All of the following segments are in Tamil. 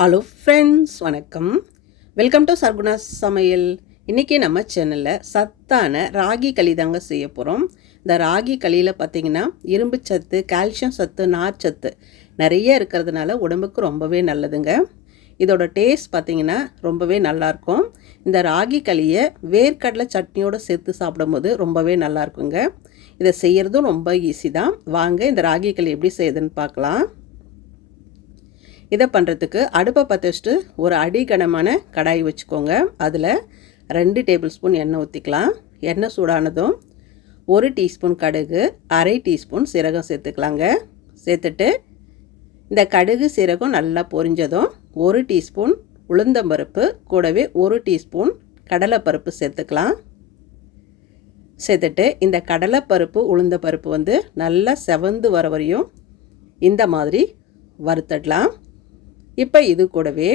ஹலோ ஃப்ரெண்ட்ஸ், வணக்கம். வெல்கம் டு சர்குணாஸ் சமையல். இன்றைக்கி நம்ம சேனலில் சத்தான ராகி களி தாங்க செய்ய போகிறோம். இந்த ராகி களியில் பார்த்திங்கன்னா இரும்பு சத்து, கால்சியம் சத்து, நார் சத்து நிறைய இருக்கிறதுனால உடம்புக்கு ரொம்பவே நல்லதுங்க. இதோட டேஸ்ட் பார்த்திங்கன்னா ரொம்பவே நல்லாயிருக்கும். இந்த ராகி களியை வேர்க்கடலை சட்னியோடு சேர்த்து சாப்பிடும்போது ரொம்பவே நல்லாயிருக்குங்க. இதை செய்கிறதும் ரொம்ப ஈஸி தான். வாங்க இந்த ராகி களி எப்படி செய்யுதுன்னு பார்க்கலாம். இதை பண்ணுறதுக்கு அடுப்பை பற்ற வச்சுட்டு ஒரு அடிகனமான கடாய் வச்சுக்கோங்க. அதில் 2 டேபிள் ஸ்பூன் எண்ணெய் ஊற்றிக்கலாம். எண்ணெய் சூடானதும் 1 டீஸ்பூன் கடுகு, அரை டீஸ்பூன் சீரகம் சேர்த்துக்கலாங்க. சேர்த்துட்டு இந்த கடுகு சீரகம் நல்லா பொரிஞ்சதும் 1 டீஸ்பூன் உளுந்தம்பருப்பு கூடவே 1 டீஸ்பூன் கடலைப்பருப்பு சேர்த்துக்கலாம். சேர்த்துட்டு இந்த கடலைப்பருப்பு உளுந்தம்பருப்பு நல்லா செவந்து வர வரையும் இந்த மாதிரி வறுத்தடலாம். இப்போ இது கூடவே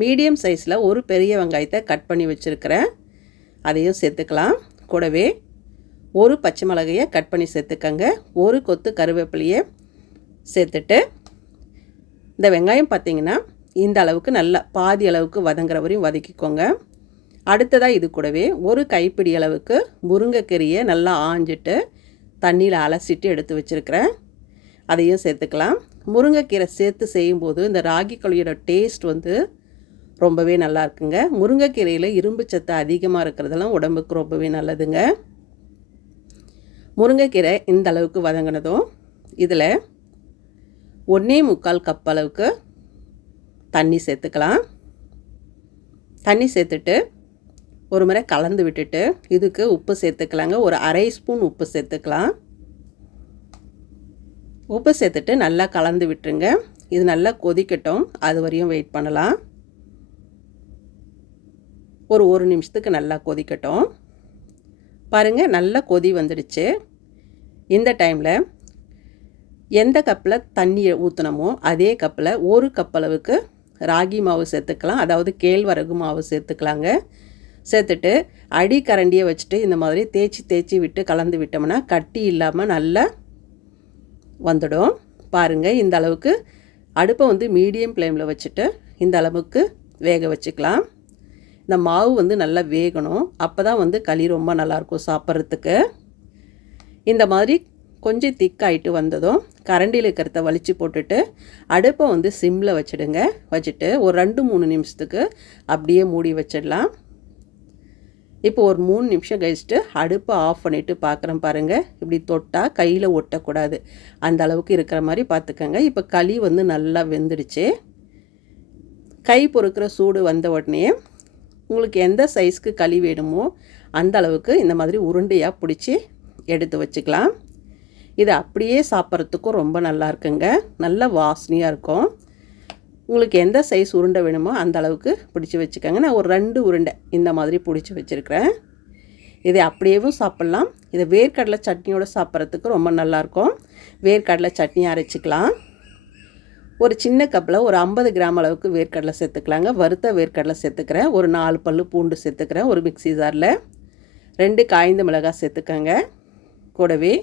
மீடியம் சைஸில் ஒரு பெரிய வெங்காயத்தை கட் பண்ணி வச்சுருக்கிறேன், அதையும் சேர்த்துக்கலாம். கூடவே ஒரு பச்சை மிளகாயை கட் பண்ணி சேர்த்துக்கங்க. ஒரு கொத்து கருவேப்பிலையை சேர்த்துட்டு இந்த வெங்காயம் பார்த்திங்கன்னா இந்த அளவுக்கு நல்லா பாதி அளவுக்கு வதங்குற வரையும் வதக்கிக்கோங்க. அடுத்ததாக இது கூடவே ஒரு கைப்பிடி அளவுக்கு முருங்கைக்கீரையை நல்லா ஆஞ்சிட்டு தண்ணியில் அலசிட்டு எடுத்து வச்சுருக்கிறேன், அதையும் சேர்த்துக்கலாம். முருங்கைக்கீரை சேர்த்து செய்யும்போது இந்த ராகி களியோட டேஸ்ட் ரொம்பவே நல்லா இருக்குங்க. முருங்கைக்கீரையில் இரும்பு சத்து அதிகமாக இருக்கிறதெல்லாம் உடம்புக்கு ரொம்பவே நல்லதுங்க. முருங்கைக்கீரை இந்த அளவுக்கு வதங்கினதும் இதில் 1.25 கப் அளவுக்கு தண்ணி சேர்த்துக்கலாம். தண்ணி சேர்த்துட்டு ஒரு முறை கலந்து விட்டுட்டு இதுக்கு உப்பு சேர்த்துக்கலாங்க. ஒரு அரை ஸ்பூன் உப்பு சேர்த்துக்கலாம். உப்பு சேர்த்துட்டு நல்லா கலந்து விட்டுருங்க. இது நல்லா கொதிக்கட்டும், அது வரையும் வெயிட் பண்ணலாம். ஒரு நிமிஷத்துக்கு நல்லா கொதிக்கட்டும். பாருங்கள், நல்லா கொதி வந்துடுச்சு. இந்த டைமில் எந்த கப்பில் தண்ணியை ஊற்றினமோ அதே கப்பில் 1 கப் அளவுக்கு ராகி மாவு சேர்த்துக்கலாம், அதாவது கேழ்வரகு மாவு சேர்த்துக்கலாங்க. சேர்த்துட்டு அடிக்கரண்டியை வச்சுட்டு இந்த மாதிரி தேய்ச்சி விட்டு கலந்து விட்டோம்னா கட்டி இல்லாமல் நல்லா வந்துடும். பாருங்கள், இந்த அளவுக்கு அடுப்பை மீடியம் ஃப்ளேமில் வச்சுட்டு இந்த அளவுக்கு வேக வச்சுக்கலாம். இந்த மாவு நல்லா வேகணும், அப்போ தான் களி ரொம்ப நல்லாயிருக்கும் சாப்பிட்றதுக்கு. இந்த மாதிரி கொஞ்சம் திக்காயிட்டு வந்ததும் கரண்டியில் இருக்கிறத வலிச்சு போட்டுட்டு அடுப்பை சிம்மில் வச்சுடுங்க. வச்சுட்டு ஒரு 2-3 நிமிஷத்துக்கு அப்படியே மூடி வச்சிடலாம். இப்போ ஒரு 3 நிமிஷம் கழிச்சிட்டு அடுப்பை ஆஃப் பண்ணிவிட்டு பார்க்குறேன். பாருங்கள், இப்படி தொட்டால் கையில் ஒட்டக்கூடாது, அந்த அளவுக்கு இருக்கிற மாதிரி பார்த்துக்கோங்க. இப்போ களி நல்லா வெந்துடுச்சு. கை பொறுக்கிற சூடு வந்த உடனே உங்களுக்கு எந்த சைஸ்க்கு களி வேணுமோ அந்த அளவுக்கு இந்த மாதிரி உருண்டையாக பிடிச்சி எடுத்து வச்சுக்கலாம். இது அப்படியே சாப்பிட்றதுக்கும் ரொம்ப நல்லா இருக்குங்க, நல்ல வாசனையாக இருக்கும். உங்களுக்கு எந்த சைஸ் உருண்டை வேணுமோ அந்த அளவுக்கு பிடிச்சி வச்சுக்கோங்க. நான் ஒரு 2 உருண்டை இந்த மாதிரி பிடிச்சி வச்சுருக்கிறேன். இதை அப்படியேவும் சாப்பிட்லாம். இதை வேர்க்கடலை சட்னியோடு சாப்பிட்றதுக்கு ரொம்ப நல்லாயிருக்கும். வேர்க்கடலை சட்னி அரைச்சிக்கலாம். ஒரு சின்ன கப்பில் ஒரு 50 கிராம் அளவுக்கு வேர்க்கடலை சேர்த்துக்கலாங்க. வறுத்த வேர்க்கடலை சேர்த்துக்கிறேன். ஒரு 4 பல்லு பூண்டு சேர்த்துக்கிறேன். ஒரு மிக்ஸி ஜாரில் 2 காய்ந்த மிளகாய் சேர்த்துக்கோங்க. கூடவே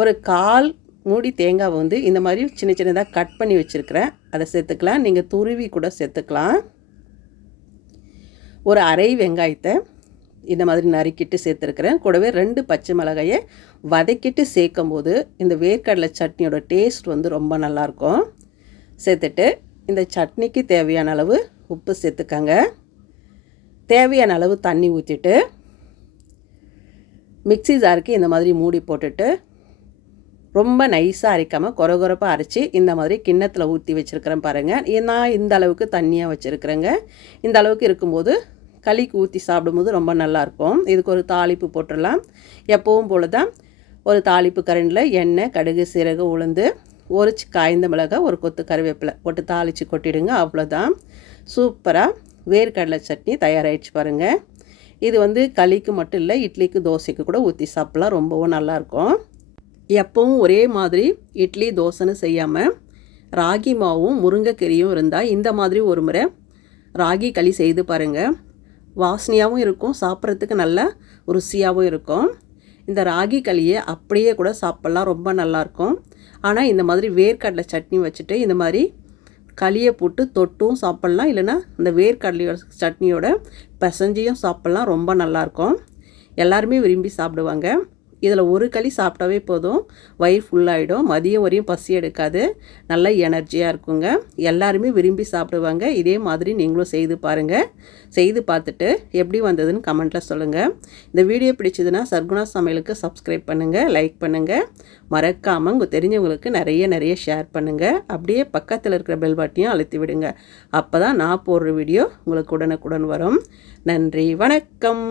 ஒரு 1/4 மூடி தேங்காவை இந்த மாதிரி சின்ன சின்னதாக கட் பண்ணி வச்சுருக்கிறேன், அதை சேர்த்துக்கலாம். நீங்கள் துருவி கூட சேர்த்துக்கலாம். ஒரு அரை வெங்காயத்தை இந்த மாதிரி நறுக்கிட்டு சேர்த்துருக்கிறேன். கூடவே 2 பச்சை மிளகாயை வதக்கிட்டு சேர்க்கும் போது இந்த வேர்க்கடலை சட்னியோட டேஸ்ட் ரொம்ப நல்லாயிருக்கும். சேர்த்துட்டு இந்த சட்னிக்கு தேவையான அளவு உப்பு சேர்த்துக்கங்க. தேவையான அளவு தண்ணி ஊற்றிட்டு மிக்ஸி ஜாருக்கு இந்த மாதிரி மூடி போட்டுட்டு ரொம்ப நைஸாக அரைக்காமல் கொரகொரப்பாக அரைச்சி இந்த மாதிரி கிண்ணத்தில் ஊற்றி வச்சுருக்கிறேன். பாருங்கள், நான் இந்த அளவுக்கு தண்ணியாக வச்சுருக்கிறேங்க. இந்த அளவுக்கு இருக்கும்போது களிக்கு ஊற்றி சாப்பிடும்போது ரொம்ப நல்லாயிருக்கும். இதுக்கு ஒரு தாளிப்பு போட்டுடலாம். எப்பவும் போல தான் ஒரு தாளிப்பு கரண்டில் எண்ணெய், கடுகு, சீரகம், உளுந்து, ஒரு காய்ந்த மிளகாய், ஒரு கொத்து கருவேப்பிலை போட்டு தாளித்து கொட்டிடுங்க. அவ்வளோதான், சூப்பராக வேர்க்கடலை சட்னி தயாராகிடுச்சு. பாருங்கள், இது களிக்கு மட்டும் இல்லை, இட்லிக்கு, தோசைக்கு கூட ஊற்றி சாப்பிட்லாம், ரொம்பவும் நல்லாயிருக்கும். எப்பவும் ஒரே மாதிரி இட்லி தோசைன்னு செய்யாமல் ராகி மாவும் முருங்கைக்கீரையும் இருந்தால் இந்த மாதிரி ஒரு முறை ராகி களி செய்து பாருங்கள். வாசனையாகவும் இருக்கும், சாப்பிட்றதுக்கு நல்ல ருசியாகவும் இருக்கும். இந்த ராகி களியை அப்படியே கூட சாப்பிட்லாம், ரொம்ப நல்லாயிருக்கும். ஆனால் இந்த மாதிரி வேர்க்கடலை சட்னி வச்சுட்டு இந்த மாதிரி களியை போட்டு தொட்டும் சாப்பிட்லாம், இல்லைன்னா இந்த வேர்க்கடலையோட சட்னியோட பிசைஞ்சியும் சாப்பிட்லாம். ரொம்ப நல்லாயிருக்கும். எல்லாருமே விரும்பி சாப்பிடுவாங்க. இதில் ஒரு களி சாப்பிட்டாவே போதும், வயிறு ஃபுல்லாகிடும். மதியம் வரையும் பசி எடுக்காது, நல்ல எனர்ஜியாக இருக்குங்க. எல்லாருமே விரும்பி சாப்பிடுவாங்க. இதே மாதிரி நீங்களும் செய்து பாருங்கள். செய்து பார்த்துட்டு எப்படி வந்ததுன்னு கமெண்ட்டில் சொல்லுங்கள். இந்த வீடியோ பிடிச்சதுன்னா சர்க்குணா சமையலுக்கு சப்ஸ்கிரைப் பண்ணுங்கள், லைக் பண்ணுங்கள். மறக்காமல் உங்கள் தெரிஞ்சவங்களுக்கு நிறைய ஷேர் பண்ணுங்கள். அப்படியே பக்கத்தில் இருக்கிற பெல் பட்டனையும் அழுத்தி விடுங்க. அப்போ தான் நான் போடுற வீடியோ உங்களுக்கு உடனுக்குடன் வரும். நன்றி, வணக்கம்.